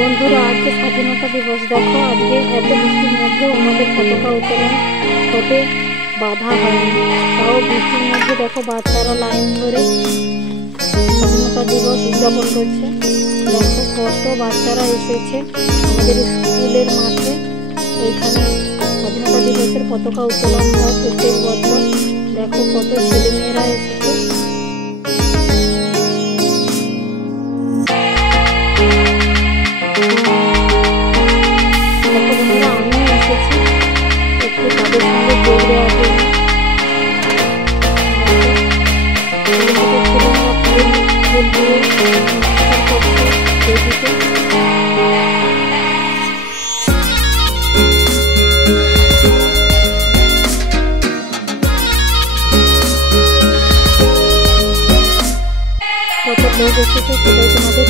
বন্ধুরা, আজকে স্বাধীনতা দিবস। দেখো, আজকে এত বৃষ্টির মধ্যেও আমাদের পতাকা উত্তোলন হতে বাধা হয়নি। তাও বৃষ্টির মধ্যে দেখো বাচ্চারা লাইন ধরে স্বাধীনতা দিবস উদযাপন করছে। দেখো কত বাচ্চারা এসেছে আমাদের স্কুলের মাঠে। ওইখানে স্বাধীনতা দিবসের পতাকা উত্তোলন হয় প্রত্যেক বছর। দেখো কত ছেলেমেয়েরা এসেছে। কত লোক এসেছে সেটাই তোমাদের